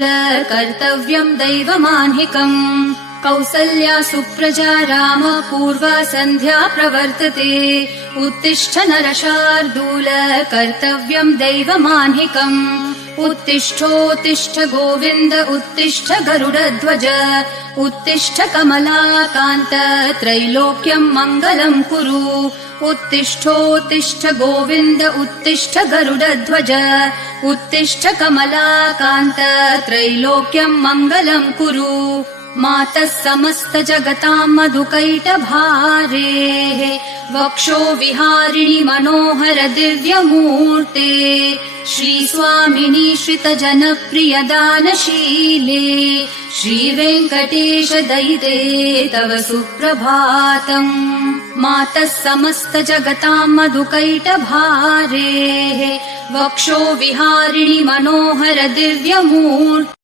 कर्तव्यम् दैवमाह्निकम्। कौसल्या सुप्रजा राम पूर्वा सन्ध्या प्रवर्तते। उत्तिष्ठ नरशार्दूल कर्तव्यम् दैवमाह्निकम्। उत्तिष्ठोत्तिष्ठ गोविन्द उत्तिष्ठ गरुडध्वज। उत्तिष्ठ कमलाकान्त त्रैलोक्यम् मङ्गलम् कुरु। उत्तिष्ठोत्तिष्ठ गोविन्द उत्तिष्ठ गरुडध्वज। उत्तिष्ठ कमलाकान्त त्रैलोक्यम् मङ्गलम् कुरु। मातः समस्त जगताम् मधुकैटभारेः वक्षो विहारिणि मनोहर दिव्यमूर्ते। श्रीस्वामिनि श्रितजनप्रिय दानशीले श्रीवेङ्कटेश दयिते तव सुप्रभातम्। मातः समस्त जगताम् मधुकैटभारेः वक्षो विहारिणि मनोहर दिव्यमूर्ते।